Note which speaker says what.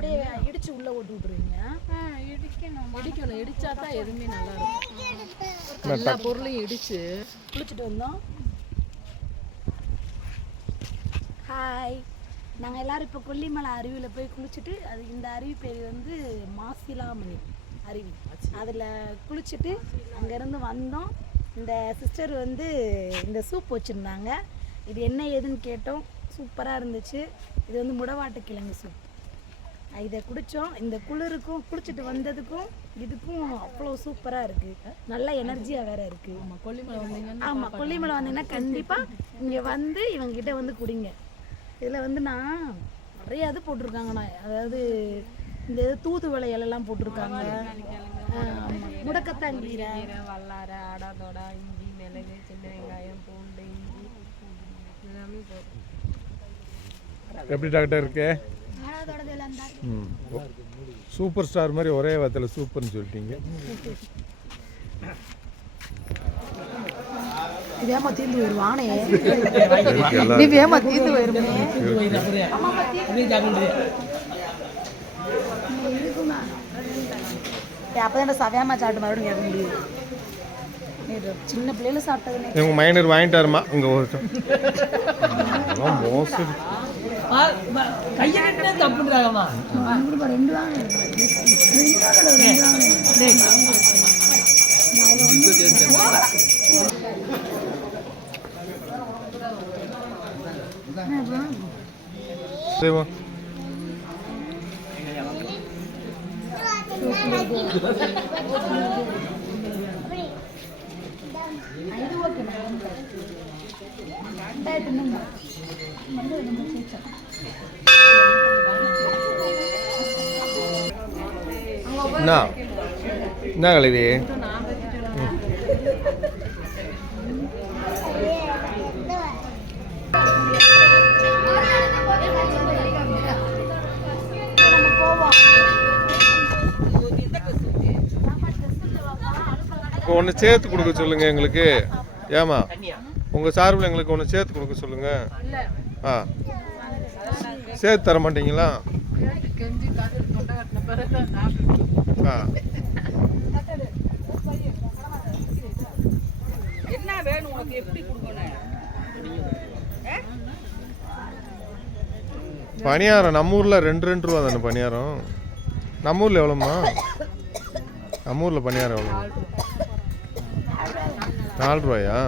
Speaker 1: அப்படியே இடிச்சு உள்ள போட்டு விட்டுருவீங்க.
Speaker 2: இடிக்கணும். இடிக்கணும். இடிச்சா தான் எதுவுமே நல்லா இருக்கும். எல்லா பொருளையும் இடிச்சு.
Speaker 1: குளிச்சுட்டு வந்தோம். ஹாய் நாங்கள் எல்லாரும் இப்போ கொல்லிமலை அருவியில் போய் குளிச்சுட்டு அது இந்த அருவி பேர் வந்து மாசிலாமணி அருவி. அதில் குளிச்சுட்டு அங்கேருந்து வந்தோம். இந்த சிஸ்டர் வந்து இந்த சூப் வச்சுருந்தாங்க. இது என்ன ஏதுன்னு கேட்டோம். சூப்பராக இருந்துச்சு. இது வந்து முடவாட்டு கிழங்கு சூப் இதை குடித்தோம் இந்த குளிருக்கும் குளிச்சுட்டு வந்ததுக்கும் இதுக்கும் அவ்வளோ சூப்பராக இருக்குது நல்ல எனர்ஜியாக வேற இருக்குது
Speaker 2: நம்ம கொல்லிமலை வந்தீங்கன்னா
Speaker 1: ஆமாம் கொல்லிமலை வந்தீங்கன்னா கண்டிப்பாக இங்கே வந்து இவங்ககிட்ட வந்து குடிங்க. இதில் வந்து நான் நிறைய இது போட்டிருக்காங்கண்ணா அதாவது இந்த இது தூதுவளை இலையெல்லாம் போட்டிருக்காங்க. ஆமாம் முடக்கத்தாங்கீரை
Speaker 2: கீரை. வல்லாரை ஆடாதோடா இஞ்சி மிளகு சின்ன வெங்காயம் பூண்டு இஞ்சி. எல்லாமே
Speaker 3: எப்படி டாக்டர் இருக்கு? சூப்பர் ஸ்டார் மாதிரி ஒரே வார்த்தையில் சூப்பர்னு சொல்லிட்டீங்க. எல்லாம்
Speaker 1: இது ஏமா தீர்ந்து போயிருமே. அப்போ தான் சவையாமா சாப்பிட்டு மறுபடியும் கேட்க முடியும் இது சின்ன பிள்ளைல சாப்பிட்டதுனே
Speaker 3: உங்கள் மைனர் வாங்கிட்டாருமா? அதெல்லாம் மோசடி.
Speaker 4: கையை கட்டினா தப்புன்றாங்கம்மா.
Speaker 1: ரெண்டு வாங்க ரெண்டு வாங்க இது ஓகே மேடம் ரெண்டாயிரத்தி மூணு வந்து நம்ம சேர்த்தோம்
Speaker 3: என்ன என்ன கழுவி இப்போ ஒன்று சேர்த்து கொடுக்க சொல்லுங்க எங்களுக்கு. ஏமா உங்கள் சார்பில் எங்களுக்கு ஒன்று சேர்த்து கொடுக்க சொல்லுங்க. ஆ. சேர்த்து தர மாட்டீங்களா? ஆ.
Speaker 4: என்ன வேணும் உனக்கு? எப்படி கொடுக்கணும்?
Speaker 3: பணியாரம் நம்ம ஊரில் ரெண்டு ரெண்டு ரூபா தானே பணியாரம்? நம்ம ஊரில் எவ்வளோம்மா? நம்ம ஊரில் பணியாரம் எவ்வளோ? நாலு ரூபாயா